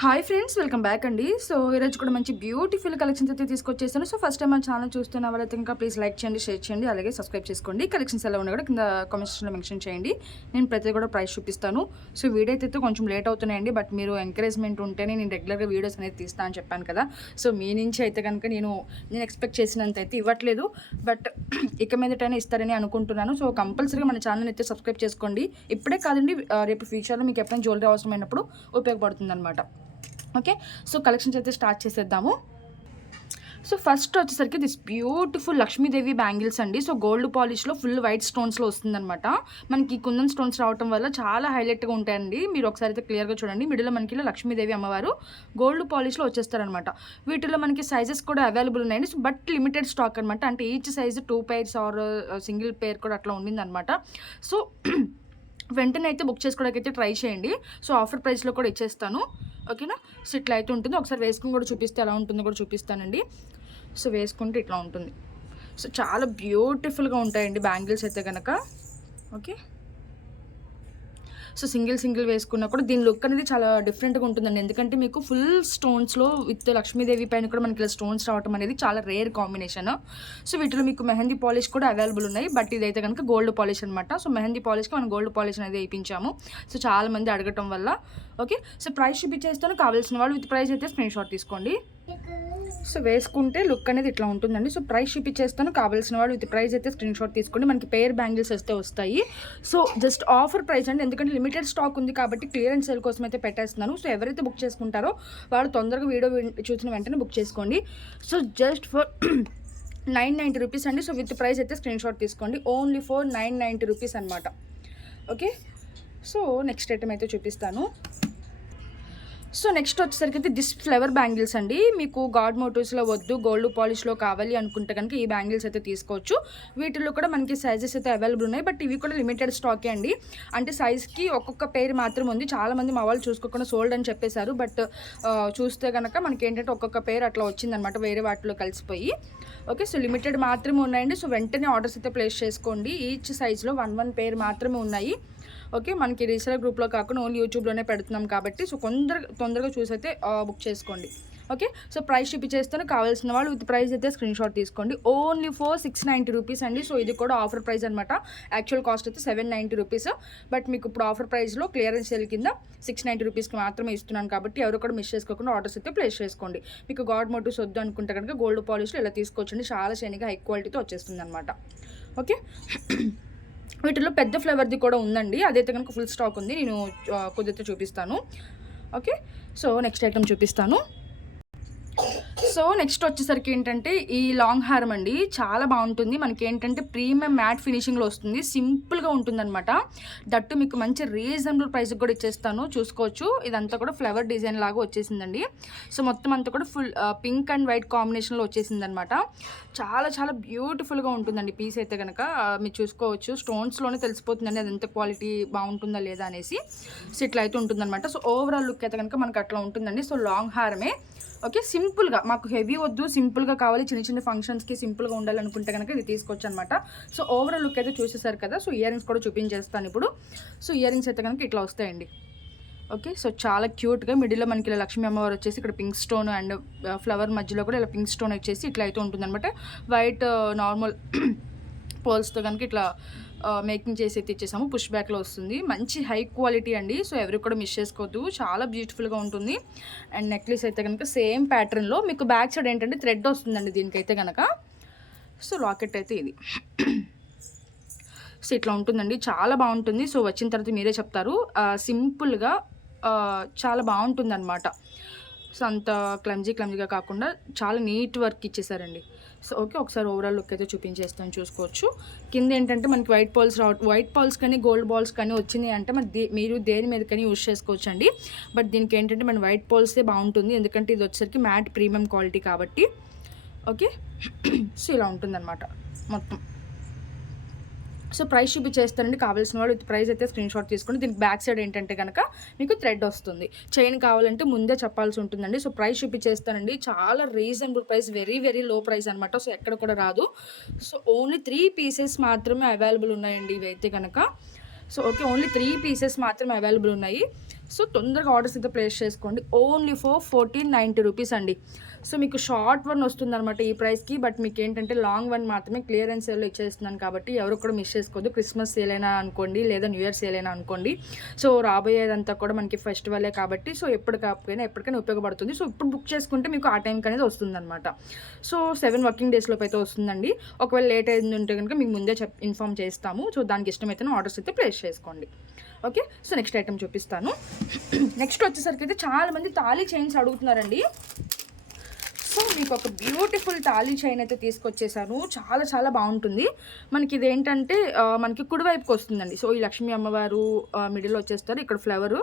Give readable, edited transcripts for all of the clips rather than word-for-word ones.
Hi friends, welcome back అండి. So ఈరోజు కూడా మంచి బ్యూటిఫుల్ కలెక్షన్స్ అయితే తీసుకొచ్చేసాను. సో ఫస్ట్ టైం మన ఛానల్ చూస్తున్న వాళ్ళైతే ఇంకా ప్లీజ్ లైక్ చేయండి, షేర్ చేయండి, అలాగే సబ్స్క్రైబ్ చేసుకోండి. కలెక్షన్స్ ఎలా ఉన్నా కూడా కింద కామెంట్ సెక్షన్లో మెన్షన్ చేయండి. నేను ప్రతి కూడా ప్రైస్ చూపిస్తాను. సో వీడియో అయితే కొంచెం లేట్ అవుతున్నాయండి, బట్ మీరు ఎంకరేజ్మెంట్ ఉంటేనే నేను రెగ్యులర్గా వీడియోస్ అనేది తీస్తాను అని చెప్పాను కదా. సో మీ నుంచి అయితే కనుక నేను ఎక్స్పెక్ట్ చేసినంత అయితే ఇవ్వట్లేదు, బట్ ఇక మీదటైనా ఇస్తారని అనుకుంటున్నాను. సో కంపల్సరీగా మన ఛానల్ అయితే సబ్స్క్రైబ్ చేసుకోండి. ఇప్పుడే కాదండి, రేపు ఫ్యూచర్లో మీకు ఎప్పుడైనా జ్యువెలరీ అవసరమైనప్పుడు ఉపయోగపడుతుంది అనమాట. ఓకే, సో కలెక్షన్స్ అయితే స్టార్ట్ చేసేద్దాము. సో ఫస్ట్ వచ్చేసరికి దిస్ బ్యూటిఫుల్ లక్ష్మీదేవి బ్యాంగిల్స్ అండి. సో గోల్డ్ పాలిష్లో ఫుల్ వైట్ స్టోన్స్లో వస్తుందన్నమాట. మనకి కుందన్ స్టోన్స్ రావడం వల్ల చాలా హైలైట్గా ఉంటాయండి. మీరు ఒకసారి అయితే క్లియర్గా చూడండి. మిడిల్లో మనకి లక్ష్మీదేవి అమ్మవారు గోల్డ్ పాలిష్లో వచ్చేస్తారనమాట. వీటిలో మనకి సైజెస్ కూడా అవైలబుల్ ఉన్నాయండి, బట్ లిమిటెడ్ స్టాక్ అనమాట. అంటే each size 2 pairs or single pair కూడా అట్లా ఉండిందనమాట. సో వెంటనే అయితే బుక్ చేసుకోవడానికి అయితే ట్రై చేయండి. సో ఆఫర్ ప్రైస్లో కూడా ఇచ్చేస్తాను, ఓకేనా. సో ఇట్లా అయితే ఉంటుంది. ఒకసారి వేసుకుని కూడా చూపిస్తే ఎలా ఉంటుందో కూడా చూపిస్తానండి. సో వేసుకుంటే ఇట్లా ఉంటుంది. సో చాలా బ్యూటిఫుల్గా ఉంటాయండి బ్యాంగిల్స్ అయితే కనుక. ఓకే, సో సింగిల్ వేసుకున్నా కూడా దీని లుక్ అనేది చాలా డిఫరెంట్గా ఉంటుందండి. ఎందుకంటే మీకు ఫుల్ స్టోన్స్లో విత్ లక్ష్మీదేవి పైన కూడా మనకి ఇలా స్టోన్స్ రావడం అనేది చాలా రేర్ కాంబినేషన్. సో వీటిలో మీకు మెహందీ పాలిష్ కూడా అవైలబుల్ ఉన్నాయి, బట్ ఇదైతే కనుక గోల్డ్ పాలిష్ అనమాట. సో మెహందీ పాలిష్కి మనం గోల్డ్ పాలిష్ అనేది వేయించాము. సో చాలా మంది అడగటం వల్ల. ఓకే, సో ప్రైస్ చూపించేస్తాను. కావాల్సిన వాళ్ళు విత్ ప్రైస్ అయితే స్క్రీన్ షాట్ తీసుకోండి. సో వేసుకుంటే లుక్ అనేది ఇట్లా ఉంటుందండి. సో ప్రైస్ చూపించేస్తాను. కావాల్సిన వాళ్ళు విత్ ప్రైస్ అయితే స్క్రీన్ షాట్ తీసుకోండి. మనకి పేర్ బ్యాంగిల్స్ వస్తే వస్తాయి. సో జస్ట్ ఆఫర్ ప్రైస్ అండి, ఎందుకంటే లిమిటెడ్ స్టాక్ ఉంది కాబట్టి క్లియరెన్స్ సేల్ కోసం అయితే పెట్టేస్తున్నాను. సో ఎవరైతే బుక్ చేసుకుంటారో వాళ్ళు తొందరగా వీడియో చూసిన వెంటనే బుక్ చేసుకోండి. సో జస్ట్ ఫర్ 990 రూపీస్ అండి. సో విత్ ప్రైస్ అయితే స్క్రీన్ షాట్ తీసుకోండి. ఓన్లీ ఫర్ 990 రూపీస్ అనమాట. ఓకే, సో నెక్స్ట్ ఐటమ్ అయితే చూపిస్తాను. సో నెక్స్ట్ వచ్చేసరికి అయితే దిస్ ఫ్లవర్ బ్యాంగిల్స్ అండి. మీకు గాడ్ మోటివ్స్లో వద్దు, గోల్డ్ పాలిష్లో కావాలి అనుకుంటే కనుక ఈ బ్యాంగిల్స్ అయితే తీసుకోవచ్చు. వీటిల్లో కూడా మనకి సైజెస్ అయితే అవైలబుల్ ఉన్నాయి, బట్ ఇవి కూడా లిమిటెడ్ స్టాకే అండి. అంటే సైజ్కి ఒక్కొక్క పేరు మాత్రం ఉంది. చాలామంది మా వాళ్ళు చూసుకోకుండా సోల్డ్ అని చెప్పేశారు, బట్ చూస్తే కనుక మనకి ఏంటంటే ఒక్కొక్క పేరు అట్లా వచ్చిందనమాట, వేరే వాటిలో కలిసిపోయి. ఓకే, సో లిమిటెడ్ మాత్రమే ఉన్నాయండి. సో వెంటనే ఆర్డర్స్ అయితే ప్లేస్ చేసుకోండి. ఈచ్ సైజ్లో 1 పేరు మాత్రమే ఉన్నాయి. ఓకే, మనకి రీసెలర్ గ్రూప్లో కాకుండా ఓన్లీ యూట్యూబ్లోనే పెడుతున్నాం కాబట్టి సో తొందరగా చూసి అయితే బుక్ చేసుకోండి. ఓకే, సో ప్రైస్ చూపించేస్తాను. కావాల్సిన వాళ్ళు విత్ ప్రైస్ అయితే స్క్రీన్ షాట్ తీసుకోండి. ఓన్లీ ఫర్ 690 రూపీస్ అండి. సో ఇది కూడా ఆఫర్ ప్రైస్ అనమాట. యాక్చువల్ కాస్ట్ అయితే 790 రూపీస్, బట్ మీకు ఇప్పుడు ఆఫర్ ప్రైస్లో క్లియరెన్స్ సేల్ కింద 690 రూపీస్కి మాత్రమే ఇస్తున్నాను కాబట్టి ఎవరు కూడా మిస్ చేసుకోకుండా ఆర్డర్స్ అయితే ప్లేస్ చేసుకోండి. మీకు గాడ్ మోటివ్స్ వద్దు అనుకుంటే కనుక గోల్డ్ పాలిష్లో ఇలా తీసుకోవచ్చండి. చాలా షైనీగా హై క్వాలిటీతో వచ్చేస్తుంది అనమాట. ఓకే, వీటిలో పెద్ద ఫ్లేవర్ది కూడా ఉందండి, అదైతే కనుక ఫుల్ స్టాక్ ఉంది. నేను కుదిరితే చూపిస్తాను. ఓకే, సో నెక్స్ట్ ఐటమ్ చూపిస్తాను. సో నెక్స్ట్ వచ్చేసరికి ఏంటంటే ఈ లాంగ్ హారం అండి. చాలా బాగుంటుంది. మనకి ఏంటంటే ప్రీమియం మ్యాట్ ఫినిషింగ్లో వస్తుంది, సింపుల్గా ఉంటుందన్నమాట. దట్టు మీకు మంచి రీజనబుల్ ప్రైస్కి కూడా ఇచ్చేస్తాను, చూసుకోవచ్చు. ఇదంతా కూడా ఫ్లవర్ డిజైన్ లాగా వచ్చేసిందండి. సో మొత్తం అంతా కూడా ఫుల్ పింక్ అండ్ వైట్ కాంబినేషన్లో వచ్చేసిందనమాట. చాలా బ్యూటిఫుల్గా ఉంటుందండి పీస్ అయితే కనుక. మీరు చూసుకోవచ్చు, స్టోన్స్లోనే తెలిసిపోతుందండి అది ఎంత క్వాలిటీ బాగుంటుందా లేదా అనేసి. సో ఇట్లా అయితే ఉంటుందన్నమాట. సో ఓవరాల్ లుక్ అయితే కనుక మనకు అట్లా ఉంటుందండి. So long హారమే. ఓకే, సింపుల్గా మాకు హెవీ వద్దు, సింపుల్గా కావాలి, చిన్న ఫంక్షన్స్కి సింపుల్గా ఉండాలనుకుంటే కనుక ఇది తీసుకోవచ్చు అనమాట. సో ఓవరాల్ లుక్ అయితే చూసేసారు కదా. సో ఇయర్ రింగ్స్ కూడా చూపించేస్తాను ఇప్పుడు. సో ఇయర్ రింగ్స్ అయితే కనుక ఇట్లా వస్తాయండి. ఓకే, సో చాలా క్యూట్గా మిడిల్లో మనకి ఇలా లక్ష్మీ అమ్మవారు వచ్చేసి ఇక్కడ పింక్ స్టోన్ అండ్ ఫ్లవర్ మధ్యలో కూడా ఇలా పింక్ స్టోన్ వచ్చేసి ఇట్లా అయితే ఉంటుందన్నమాట. వైట్ నార్మల్ పర్ల్స్తో కనుక ఇట్లా మేకింగ్ చేసి అయితే ఇచ్చేసాము. పుష్ బ్యాక్లో వస్తుంది, మంచి హై క్వాలిటీ అండి. సో ఎవరికి కూడా మిస్ చేసుకోవద్దు, చాలా బ్యూటిఫుల్గా ఉంటుంది. అండ్ నెక్లెస్ అయితే కనుక సేమ్ ప్యాటర్న్లో మీకు బ్యాక్ సైడ్ ఏంటంటే థ్రెడ్ వస్తుందండి దీనికైతే కనుక. సో లాకెట్ అయితే ఇది. సో ఇట్లా ఉంటుందండి, చాలా బాగుంటుంది. సో వచ్చిన తర్వాత మీరే చెప్తారు. సింపుల్గా చాలా బాగుంటుంది అనమాట. సో అంత క్లమ్జీగా కాకుండా చాలా నీట్ వర్క్ ఇచ్చేసారండి. సో ఓకే, ఒకసారి ఓవరాల్ లుక్ అయితే చూపించేస్తాను, చూసుకోవచ్చు. కింద ఏంటంటే మనకి వైట్ పర్ల్స్ కానీ గోల్డ్ బాల్స్ కానీ వచ్చినాయి అంటే మీరు దేని మీద కానీ యూజ్ చేసుకోవచ్చు అండి. బట్ దీనికి ఏంటంటే మన వైట్ పర్ల్సే బాగుంటుంది, ఎందుకంటే ఇది వచ్చేసరికి మ్యాట్ ప్రీమియం క్వాలిటీ కాబట్టి. ఓకే, సో ఇలా ఉంటుందన్నమాట మొత్తం. సో ప్రైస్ చూపించేస్తానండి. కావాల్సిన వాళ్ళు విత్ ప్రైస్ అయితే స్క్రీన్ షాట్ తీసుకుని దీనికి బ్యాక్ సైడ్ ఏంటంటే కనుక మీకు థ్రెడ్ వస్తుంది. చైన్ కావాలంటే ముందే చెప్పాల్సి ఉంటుందండి. సో ప్రైస్ చూపించేస్తానండి. చాలా reasonable price, very low price అనమాట. సో ఎక్కడ కూడా రాదు. సో ఓన్లీ 3 పీసెస్ మాత్రమే అవైలబుల్ ఉన్నాయండి ఇవైతే కనుక. సో ఓకే, ఓన్లీ 3 పీసెస్ మాత్రమే అవైలబుల్ ఉన్నాయి. సో తొందరగా ఆర్డర్స్ అయితే ప్లేస్ చేసుకోండి. ఓన్లీ ఫర్ 1490 రూపీస్ అండి. సో మీకు షార్ట్ వన్ వస్తుందన్నమాట ఈ ప్రైస్కి. బట్ మీకు ఏంటంటే లాంగ్ వన్ మాత్రమే క్లియరెన్స్ సేల్లో ఇచ్చేస్తున్నాను కాబట్టి ఎవరు కూడా మిస్ చేసుకోవద్దు. క్రిస్మస్ సేల్ అయినా అనుకోండి, లేదా న్యూ ఇయర్ సేల్ అయినా అనుకోండి. సో రాబోయేదంతా కూడా మనకి ఫెస్టివలే కాబట్టి సో ఎప్పుడు కాకపోయినా ఎప్పటికైనా ఉపయోగపడుతుంది. సో ఇప్పుడు బుక్ చేసుకుంటే మీకు ఆ టైంకి అనేది వస్తుందన్నమాట. సో 7 వర్కింగ్ డేస్లోపు అయితే వస్తుందండి. ఒకవేళ లేట్ అయింది ఉంటే కనుక మీకు ముందే ఇన్ఫామ్ చేస్తాము. సో దానికి ఇష్టమైతే ఆర్డర్స్ అయితే ప్లేస్ చేసుకోండి. ఓకే, సో నెక్స్ట్ ఐటమ్ చూపిస్తాను. నెక్స్ట్ వచ్చేసరికి అయితే చాలామంది తాళీ చైన్స్ అడుగుతున్నారండి. సో మీకు ఒక బ్యూటిఫుల్ తాళీ చైన్ అయితే తీసుకొచ్చేసాను. చాలా చాలా బాగుంటుంది. మనకి ఇదేంటంటే మనకి కుడివైపుకి వస్తుందండి. సో ఈ లక్ష్మీ అమ్మవారు మిడిల్లో వచ్చేస్తారు. ఇక్కడ ఫ్లవరు,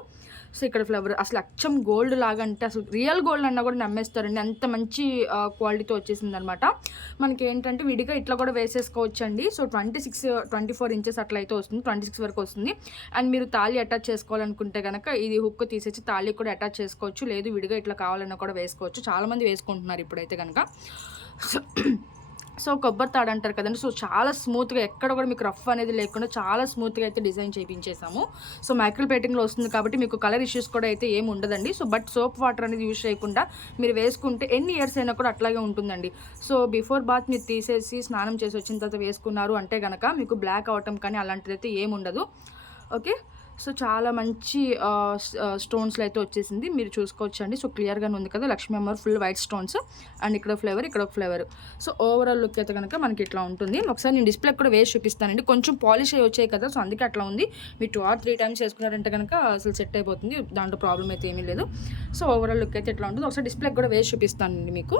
సో ఇక్కడ ఫ్లవర్ అసలు అచ్చం గోల్డ్ లాగా, అంటే అసలు రియల్ గోల్డ్ అన్నా కూడా నమ్మేస్తారండి, అంత మంచి క్వాలిటీతో వచ్చేసింది అనమాట. మనకి ఏంటంటే విడిగా ఇట్లా కూడా వేసేసుకోవచ్చండి. సో 24 ఇంచెస్ అట్లా అయితే వస్తుంది, 26 వరకు వస్తుంది. అండ్ మీరు తాళి అటాచ్ చేసుకోవాలనుకుంటే కనుక ఇది హుక్ తీసేసి తాళి కూడా అటాచ్ చేసుకోవచ్చు, లేదు విడిగా ఇట్లా కావాలన్నా కూడా వేసుకోవచ్చు. చాలామంది వేసుకుంటున్నారు ఇప్పుడైతే కనుక. సో కొబ్బరి తాడు అంటారు కదండి. సో చాలా స్మూత్గా, ఎక్కడ కూడా మీకు రఫ్ అనేది లేకుండా చాలా స్మూత్గా అయితే డిజైన్ చేయించేసాము. సో మైక్రో ప్లేటింగ్లో వస్తుంది కాబట్టి మీకు కలర్ ఇష్యూస్ కూడా అయితే ఏమి ఉండదండి. సో బట్ సోప్ వాటర్ అనేది యూజ్ చేయకుండా మీరు వేసుకుంటే ఎన్ని ఇయర్స్ అయినా కూడా అట్లాగే ఉంటుందండి. సో బిఫోర్ బాత్ మీరు తీసేసి స్నానం చేసి వచ్చిన తర్వాత వేసుకున్నారు అంటే కనుక మీకు బ్లాక్ అవటం కానీ అలాంటిది అయితే ఏమి ఉండదు. ఓకే, సో చాలా మంచి స్టోన్స్లో అయితే వచ్చేసింది, మీరు చూసుకోవచ్చండి. సో క్లియర్గానే ఉంది కదా, లక్ష్మీ అమ్మవారు ఫుల్ వైట్ స్టోన్స్ అండ్ ఇక్కడ ఫ్లేవర్, ఇక్కడ ఒక ఫ్లేవర్. సో ఓవరాల్ లుక్ అయితే కనుక మనకి ఇట్లా ఉంటుంది. ఒకసారి నేను డిస్ప్లే కూడా వేసి చూపిస్తానండి. కొంచెం పాలిష్ అయ్యి వచ్చాయి కదా, సో అందుకే అట్లా ఉంది. మీరు 2 or 3 టైమ్స్ వేసుకున్నారంటే కనుక అసలు సెట్ అయిపోతుంది, దాంట్లో ప్రాబ్లం అయితే ఏమీ లేదు. సో ఓవరాల్ లుక్ అయితే ఎట్లా ఉంటుంది ఒకసారి డిస్ప్లే కూడా వేసి చూపిస్తానండి మీకు.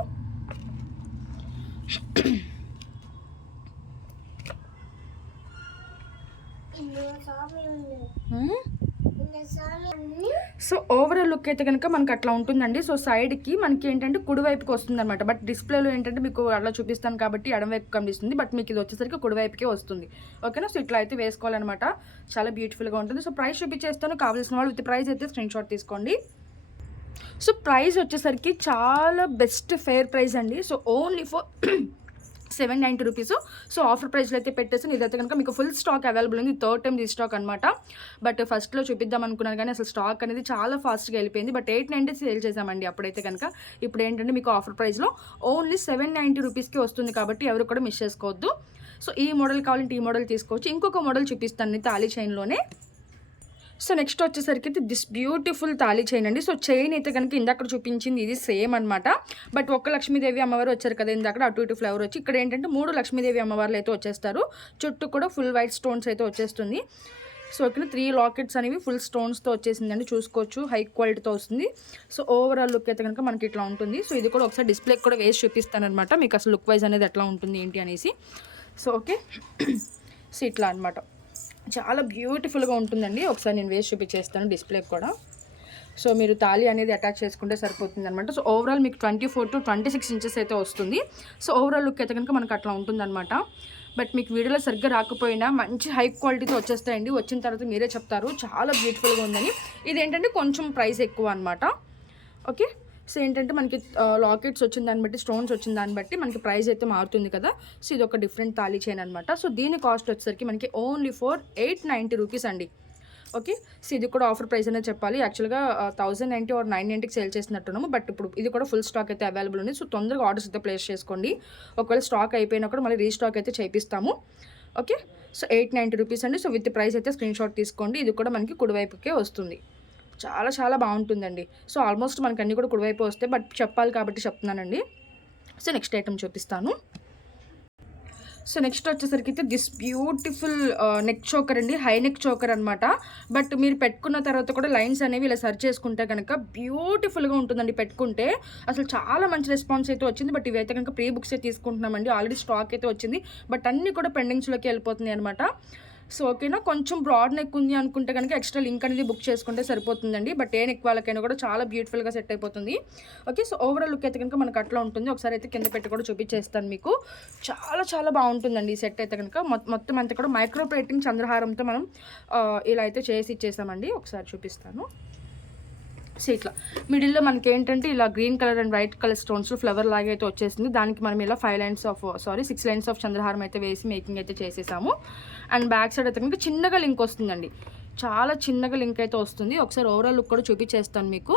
సో ఓవరాల్ లుక్ అయితే కనుక మనకి అట్లా ఉంటుందండి. సో సైడ్కి మనకి ఏంటంటే కుడివైపుకి వస్తుంది అనమాట. బట్ డిస్ప్లేలో ఏంటంటే మీకు అట్లా చూపిస్తాను కాబట్టి ఎడమవైపు కనిపిస్తుంది, బట్ మీకు ఇది వచ్చేసరికి కుడివైపుకే వస్తుంది. ఓకేనా, సో ఇట్లా అయితే వేసుకోవాలన్నమాట. చాలా బ్యూటిఫుల్గా ఉంటుంది. సో ప్రైస్ చూపించేస్తాను, కావాల్సిన వాళ్ళు విత్ ప్రైస్ అయితే స్క్రీన్ షాట్ తీసుకోండి. సో ప్రైస్ వచ్చేసరికి చాలా బెస్ట్ ఫెయిర్ ప్రైస్ అండి. So only for 790 rupees. So offer ప్రైస్లో అయితే పెట్టేసాను. ఇదైతే కనుక మీకు ఫుల్ స్టాక్ అవైలబుల్ ఉంది, 3rd టైం ఈ స్టాక్ అనమాట. బట్ ఫస్ట్లో చూపిద్దాం అనుకున్నాను కానీ అసలు స్టాక్ అనేది చాలా ఫాస్ట్గా వెళ్ళిపోయింది. బట్ 890 సేల్ చేసామండి అప్పుడైతే కనుక. ఇప్పుడు ఏంటంటే మీకు ఆఫర్ ప్రైస్లో ఓన్లీ 790 రూపీస్కి వస్తుంది కాబట్టి ఎవరు కూడా మిస్ చేసుకోవద్దు. సో ఈ మోడల్ కావాలంటే ఈ మోడల్ తీసుకోవచ్చు. ఇంకొక మోడల్ చూపిస్తాను తాళీ చైన్లోనే. సో నెక్స్ట్ వచ్చేసరికి అయితే దిస్ బ్యూటిఫుల్ తాళీ చైన్ అండి. సో చైన్ అయితే కనుక ఇందాక చూపించింది ఇది సేమ్ అనమాట. బట్ ఒక్క లక్ష్మీదేవి అమ్మవారు వచ్చారు కదా ఇందాక, అటు ఇటు ఫ్లవర్ వచ్చి, ఇక్కడ ఏంటంటే 3 లక్ష్మీదేవి అమ్మవార్లు అయితే వచ్చేస్తారు. చుట్టూ కూడా ఫుల్ వైట్ స్టోన్స్ అయితే వచ్చేస్తుంది. సో ఇక్కడ 3 లాకెట్స్ అనేవి ఫుల్ స్టోన్స్తో వచ్చేసిందండి, చూసుకోవచ్చు. హై క్వాలిటీతో వస్తుంది. సో ఓవరాల్ లుక్ అయితే కనుక మనకి ఇట్లా ఉంటుంది. సో ఇది కూడా ఒకసారి డిస్ప్లే కూడా వేసి చూపిస్తాను అనమాట, మీకు అసలు లుక్ వైజ్ అనేది ఎట్లా ఉంటుంది ఏంటి అనేసి. సో ఓకే, సో ఇట్లా అనమాట చాలా బ్యూటిఫుల్గా ఉంటుందండి. ఒకసారి నేను వేసి చూపించేస్తాను డిస్ప్లే కూడా. సో మీరు తాళి అనేది అటాచ్ చేసుకుంటే సరిపోతుంది అనమాట. సో ఓవరాల్ మీకు 24 to 26 ఇంచెస్ అయితే వస్తుంది. సో ఓవరాల్ లుక్ అయితే కనుక మనకు అట్లా ఉంటుందన్నమాట. బట్ మీకు వీడియోలో సరిగ్గా రాకపోయినా మంచి హై క్వాలిటీతో వచ్చేస్తాయండి. వచ్చిన తర్వాత మీరే చెప్తారు చాలా బ్యూటిఫుల్గా ఉందని. ఇదేంటంటే కొంచెం ప్రైస్ ఎక్కువ అనమాట. ఓకే, సో ఏంటంటే మనకి లాకెట్స్ వచ్చిన దాన్ని బట్టి, స్టోన్స్ వచ్చిన దాన్ని బట్టి మనకి ప్రైస్ అయితే మారుతుంది కదా. సో ఇది ఒక డిఫరెంట్ తాళీ చైన్ అనమాట. సో దీని కాస్ట్ వచ్చేసరికి మనకి ఓన్లీ ఫర్ 890 రూపీస్ అండి. ఓకే, సో ఇది కూడా ఆఫర్ ప్రైస్ అనేది చెప్పాలి. యాక్చువల్గా 1090 or 990కి సేల్ చేసినట్టున్నాము. బట్ ఇప్పుడు ఇది కూడా ఫుల్ స్టాక్ అయితే అవైలబుల్ ఉంది. సో తొందరగా ఆర్డర్స్ అయితే ప్లేస్ చేసుకోండి. ఒకవేళ స్టాక్ అయిపోయినా కూడా మళ్ళీ రీస్టాక్ అయితే చేపిస్తాము. ఓకే, సో 890 రూపీస్ అండి. సో విత్ ప్రైస్ అయితే స్క్రీన్ షాట్ తీసుకోండి. ఇది కూడా మనకి కుడివైపుకే వస్తుంది. చాలా చాలా బాగుంటుందండి. సో ఆల్మోస్ట్ మనకు అన్నీ కూడా కుడివైపు వస్తాయి, బట్ చెప్పాలి కాబట్టి చెప్తున్నానండి. సో నెక్స్ట్ ఐటమ్ చూపిస్తాను. సో నెక్స్ట్ వచ్చేసరికి అయితే దిస్ బ్యూటిఫుల్ నెక్ చోకర్ అండి, హై నెక్ చోకర్ అనమాట. బట్ మీరు పెట్టుకున్న తర్వాత కూడా లైన్స్ అనేవి ఇలా సర్చ్ చేసుకుంటే కనుక బ్యూటిఫుల్గా ఉంటుందండి. పెట్టుకుంటే అసలు చాలా మంచి రెస్పాన్స్ అయితే వచ్చింది. బట్ ఇవైతే కనుక ప్రీ బుక్స్ అయితే తీసుకుంటున్నామండి. ఆల్రెడీ స్టాక్ అయితే వచ్చింది, బట్ అన్నీ కూడా పెండింగ్స్లోకి వెళ్ళిపోతుంది అనమాట. సో ఓకేనా, కొంచెం బ్రాడ్ నెక్ ఉంది అనుకుంటే కనుక ఎక్స్ట్రా లింక్ అనేది బుక్ చేసుకుంటే సరిపోతుందండి. బట్ ఏ నెక్ వాళ్ళకైనా కూడా చాలా బ్యూటిఫుల్గా సెట్ అయిపోతుంది. ఓకే, సో ఓవరాల్ లుక్ అయితే కనుక మనకు అట్లా ఉంటుంది. ఒకసారి అయితే కింద పెట్టి కూడా చూపించేస్తాను మీకు. చాలా చాలా బాగుంటుందండి ఈ సెట్ అయితే కనుక. మొత్తం అంతా కూడా మైక్రో ప్లేటింగ్ చంద్రహారంతో మనం ఇలా అయితే చేసి ఇచ్చేసామండి. ఒకసారి చూపిస్తాను. సో ఇట్లా మిడిల్లో మనకి ఏంటంటే ఇలా green colour and white colour stones flower లాగా అయితే వచ్చేసింది. దానికి మనం ఇలా 6 లైన్స్ ఆఫ్ చంద్రహారం అయితే వేసి మేకింగ్ అయితే చేసేసాము. అండ్ బ్యాక్ సైడ్ అయితే కనుక చిన్నగా లింక్ వస్తుందండి. చాలా చిన్నగా లింక్ అయితే వస్తుంది. ఒకసారి ఓవరాల్ లుక్ కూడా చూపించేస్తాను మీకు.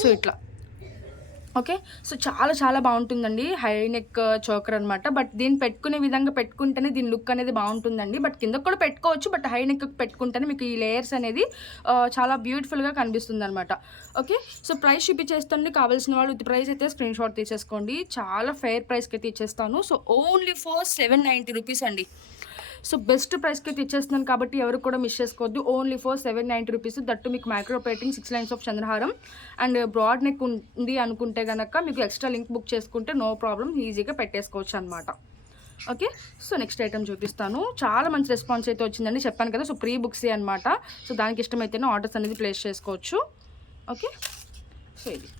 సో ఇట్లా ఓకే. సో చాలా చాలా బాగుంటుందండి. హై నెక్ చోకర్ అనమాట. బట్ దీన్ని పెట్టుకునే విధంగా పెట్టుకుంటేనే దీని లుక్ అనేది బాగుంటుందండి. బట్ కిందకి కూడా పెట్టుకోవచ్చు. బట్ హై నెక్ పెట్టుకుంటేనే మీకు ఈ లేయర్స్ అనేది చాలా బ్యూటిఫుల్గా కనిపిస్తుంది అనమాట. ఓకే. సో ప్రైస్ చూపించేస్తాను. కావాల్సిన వాళ్ళు విత్ ప్రైస్ అయితే స్క్రీన్ షాట్ తీసేసుకోండి. చాలా ఫెయిర్ ప్రైస్కి అయితే ఇచ్చేస్తాను. సో ఓన్లీ ఫర్ 790 రూపీస్ అండి. సో బెస్ట్ ప్రైస్కి అయితే ఇచ్చేస్తున్నాను కాబట్టి ఎవరు కూడా మిస్ చేసుకోవద్దు. Only for 790 rupees. దట్టు మీకు micro plating 6 lines of chandraharam and broad neck ఉంది అనుకుంటే కనుక మీకు ఎక్స్ట్రా లింక్ బుక్ చేసుకుంటే నో ప్రాబ్లం, ఈజీగా పెట్టేసుకోవచ్చు అనమాట. ఓకే. సో నెక్స్ట్ ఐటమ్ చూపిస్తాను. చాలా మంచి రెస్పాన్స్ అయితే వచ్చిందండి, చెప్పాను కదా. సో ప్రీ బుక్స్ అనమాట. సో దానికి ఇష్టమైతేనే ఆర్డర్స్ అనేది ప్లేస్ చేసుకోవచ్చు. ఓకే. సో ఇది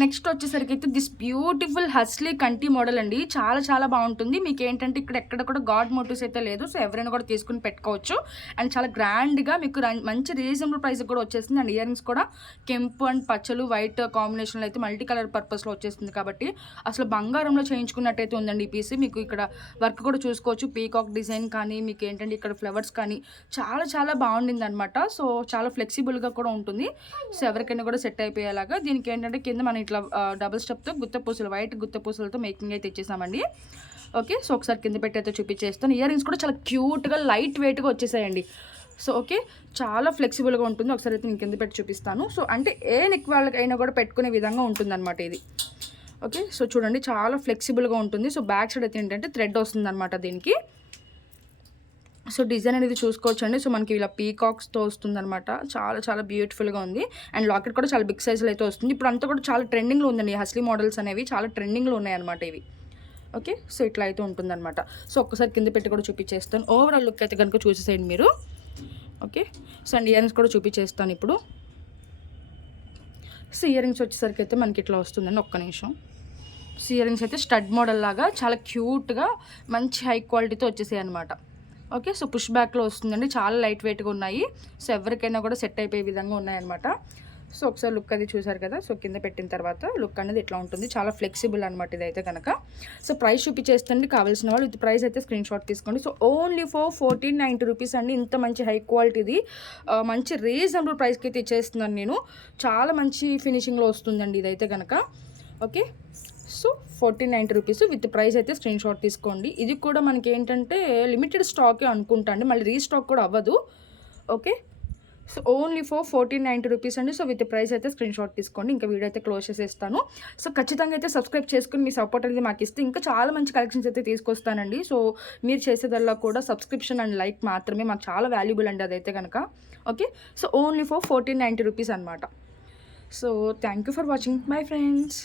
నెక్స్ట్ వచ్చేసరికి అయితే దిస్ బ్యూటిఫుల్ హస్లీ కంటి మోడల్ అండి. చాలా చాలా బాగుంటుంది. మీకు ఏంటంటే ఇక్కడ ఎక్కడ కూడా గాడ్ మోటివ్స్ అయితే లేదు. సో ఎవరైనా కూడా తీసుకుని పెట్టుకోవచ్చు. అండ్ చాలా గ్రాండ్గా మీకు మంచి రీజనబుల్ ప్రైస్ కూడా వచ్చేస్తుంది. అండ్ ఇయర్ రింగ్స్ కూడా కెంపు అండ్ పచ్చలు వైట్ కాంబినేషన్లో అయితే మల్టీ కలర్ పర్పస్లో వచ్చేస్తుంది కాబట్టి అసలు బంగారంలో చేయించుకున్నట్టయితే ఉందండి ఈ పీస్. మీకు ఇక్కడ వర్క్ కూడా చూసుకోవచ్చు. పీకాక్ డిజైన్ కానీ మీకు ఏంటంటే ఇక్కడ ఫ్లవర్స్ కానీ చాలా చాలా బాగుండింది అనమాట. సో చాలా ఫ్లెక్సిబుల్గా కూడా ఉంటుంది. సో ఎవరికైనా కూడా సెట్ అయిపోయేలాగా దీనికి ఏంటంటే కింద మనం ఇట్లా డబుల్ స్టెప్తో గుత్తపూసలు వైట్ గుత్తపూసలతో మేకింగ్ అయితే ఇచ్చేసామండి. ఓకే. సో ఒకసారి కింద పెట్టి అయితే చూపించేస్తాను. ఇయర్ రింగ్స్ కూడా చాలా క్యూట్గా లైట్ వెయిట్గా వచ్చేసాయండి. సో ఓకే, చాలా ఫ్లెక్సిబుల్గా ఉంటుంది. ఒకసారి అయితే నేను కింద పెట్టి చూపిస్తాను. సో అంటే ఏ నెక్ వాళ్ళకైనా కూడా పెట్టుకునే విధంగా ఉంటుందన్నమాట ఇది. ఓకే. సో చూడండి చాలా ఫ్లెక్సిబుల్గా ఉంటుంది. సో బ్యాక్ సైడ్ అయితే ఏంటంటే థ్రెడ్ వస్తుంది అనమాట దీనికి. సో డిజైన్ అనేది చూసుకోవచ్చు అండి. సో మనకి ఇలా పీకాక్స్తో వస్తుందన్నమాట. చాలా చాలా బ్యూటిఫుల్గా ఉంది. అండ్ లాకెట్ కూడా చాలా బిగ్ సైజులో అయితే వస్తుంది. ఇప్పుడు అంతా కూడా చాలా ట్రెండింగ్లో ఉందండి. హస్లీ మోడల్స్ అనేవి చాలా ట్రెండింగ్లో ఉన్నాయన్నమాట ఇవి. ఓకే. సో ఇట్లా అయితే ఉంటుందన్నమాట. సో ఒక్కసారి కింద పెట్టి కూడా చూపించేస్తాను. ఓవరాల్ లుక్ అయితే కనుక చూసేసేయండి మీరు. Okay. So and ear rings కూడా చూపించేస్తాను ఇప్పుడు. సో ఇయర్ రింగ్స్ వచ్చేసరికి అయితే మనకి ఇట్లా వస్తుందండి. ఒక్క నిమిషం. సో ఇయర్ రింగ్స్ అయితే స్టడ్ మోడల్ లాగా చాలా క్యూట్గా మంచి హై క్వాలిటీతో వచ్చేసాయి అనమాట. ఓకే. సో పుష్ బ్యాక్లో వస్తుందండి. చాలా లైట్ వెయిట్గా ఉన్నాయి. సో ఎవరికైనా కూడా సెట్ అయిపోయే విధంగా ఉన్నాయన్నమాట. సో ఒకసారి లుక్ అది చూసారు కదా. సో కింద పెట్టిన తర్వాత లుక్ అనేది ఇట్లా ఉంటుంది. చాలా ఫ్లెక్సిబుల్ అనమాట ఇదైతే కనుక. సో ప్రైస్ చూపించేస్తుంది. కావాల్సిన వాళ్ళు విత్ ప్రైస్ అయితే స్క్రీన్ షాట్ తీసుకోండి. సో ఓన్లీ ఫర్ 1490 రూపీస్ అండి. ఇంత మంచి హై క్వాలిటీది మంచి రీజనబుల్ ప్రైస్కి అయితే ఇచ్చేస్తున్నాను నేను. చాలా మంచి ఫినిషింగ్లో వస్తుందండి ఇదైతే కనుక. Okay. So 1490 rupees with price అయితే స్క్రీన్ షాట్ తీసుకోండి. ఇది కూడా మనకి ఏంటంటే లిమిటెడ్ స్టాకే అనుకుంటా అండి, మళ్ళీ రీస్టాక్ కూడా అవ్వదు. Okay. So only for 1490 rupees అండి. సో విత్ ప్రైస్ అయితే స్క్రీన్ షాట్ తీసుకోండి. ఇంకా వీడియో అయితే క్లోజ్ చేసేస్తాను. సో ఖచ్చితంగా అయితే సబ్స్క్రైబ్ చేసుకుని మీ సపోర్ట్ అనేది మాకు ఇస్తే ఇంకా చాలా మంచి కలెక్షన్స్ అయితే తీసుకొస్తానండి. సో మీరు చేసేదల్లా కూడా సబ్స్క్రిప్షన్ అండ్ లైక్ మాత్రమే మాకు చాలా వాల్యుబుల్ అండి అదైతే కనుక. Okay. So only for 1490 rupees అనమాట. So thank you for watching my friends.